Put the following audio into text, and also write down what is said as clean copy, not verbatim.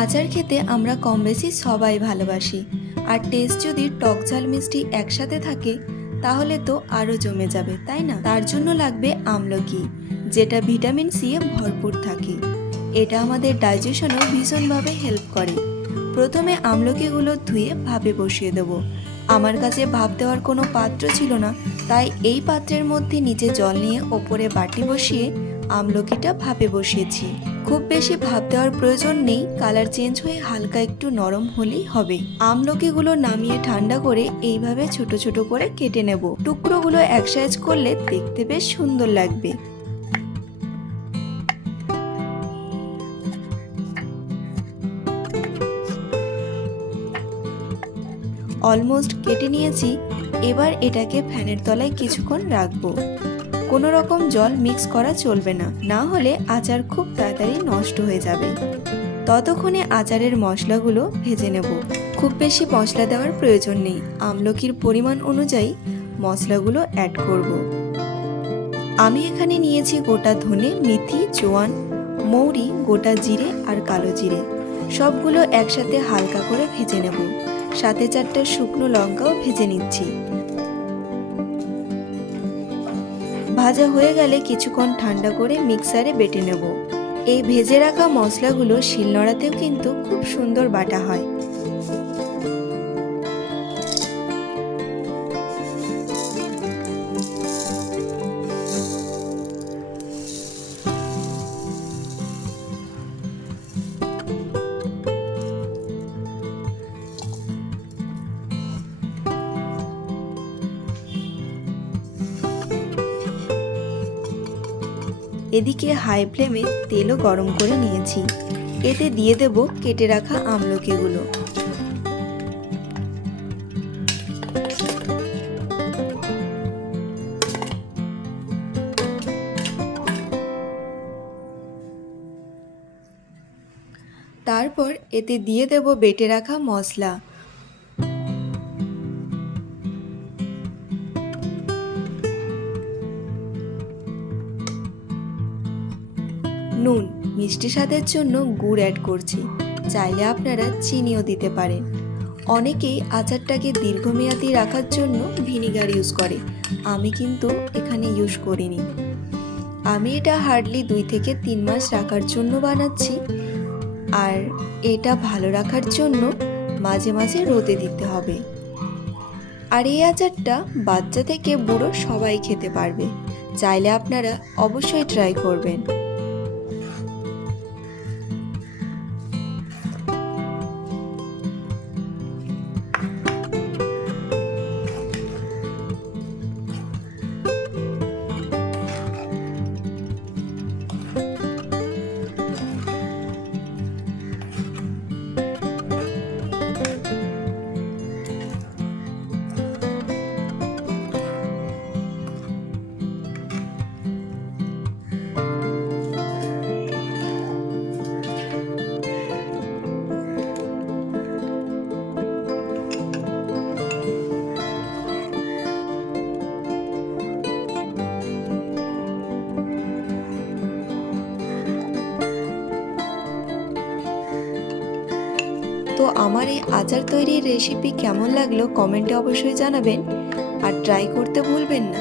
আচার খেতে আমরা কম বেশি সবাই ভালোবাসি, আর টেস্ট যদি টক ঝাল মিষ্টি একসাথে থাকে তাহলে তো আরও জমে যাবে, তাই না? তার জন্য লাগবে আমলকি, যেটা ভিটামিন সি এ ভরপুর থাকে। এটা আমাদের ডাইজেশনেও ভীষণভাবে হেল্প করে। প্রথমে আমলকিগুলো ধুয়ে ভাপে বসিয়ে দেবো। আমার কাছে ভাপ দেওয়ার কোনো পাত্র ছিল না, তাই এই পাত্রের মধ্যে নিচে জল নিয়ে ওপরে বাটি বসিয়ে আমলকিটা ভাপে বসিয়েছি। খুব বেশি ভাপ দেওয়ার প্রয়োজন নেই, কালার চেঞ্জ হয়ে হালকা একটু নরম হলেই হবে। আমলকিগুলো নামিয়ে ঠান্ডা করে এইভাবে ছোট ছোট করে কেটে নেব। টুকরোগুলো এক সাইজ করলে দেখতে বেশ সুন্দর লাগবে। অলমোস্ট কেটে নিয়েছি। এবার এটাকে ফ্যানের তলায় কিছুক্ষণ রাখবো। কোনো রকম জল মিক্স করা চলবে না, না হলে আচার খুব তাড়াতাড়ি নষ্ট হয়ে যাবে। ততক্ষণে আচারের মশলাগুলো ভেজে নেব। খুব বেশি মশলা দেওয়ার প্রয়োজন নেই, আমলকির পরিমাণ অনুযায়ী মশলাগুলো অ্যাড করব। আমি এখানে নিয়েছি গোটা ধনে, মেথি, জোয়ান, মৌরি, গোটা জিরে আর কালো জিরে। সবগুলো একসাথে হালকা করে ভেজে নেব। সাথে 4টা শুকনো লঙ্কাও ভেজে নিচ্ছি। ভাজা হয়ে গেলে কিছুক্ষণ ঠান্ডা করে মিক্সারে বেটে নেব। এই ভেজে রাখা মশলাগুলো শিলনোড়াতেও কিন্তু খুব সুন্দর বাটা হয়। এদিকে হাই ফ্লেমে তেলও গরম করে নিয়েছি। এতে দিয়ে দেব কেটে রাখা আমলকিগুলো। তারপর এতে দিয়ে দেব বেটে রাখা মশলা। নুন, মিষ্টি স্বাদের জন্য গুড় অ্যাড করছি, চাইলে আপনারা চিনিও দিতে পারেন। অনেকেই আচারটাকে দীর্ঘমেয়াদী রাখার জন্য ভিনিগার ইউজ করে, আমি কিন্তু এখানে ইউজ করিনি। আমি এটা হার্ডলি 2 থেকে 3 মাস রাখার জন্য বানাচ্ছি, আর এটা ভালো রাখার জন্য মাঝে মাঝে রোদে দিতে হবে। আর এই আচারটা বাচ্চা থেকে বুড়ো সবাই খেতে পারবে, চাইলে আপনারা অবশ্যই ট্রাই করবেন। তো আমার এই আচার তৈরির রেসিপি কেমন লাগলো কমেন্টে অবশ্যই জানাবেন, আর ট্রাই করতে ভুলবেন না।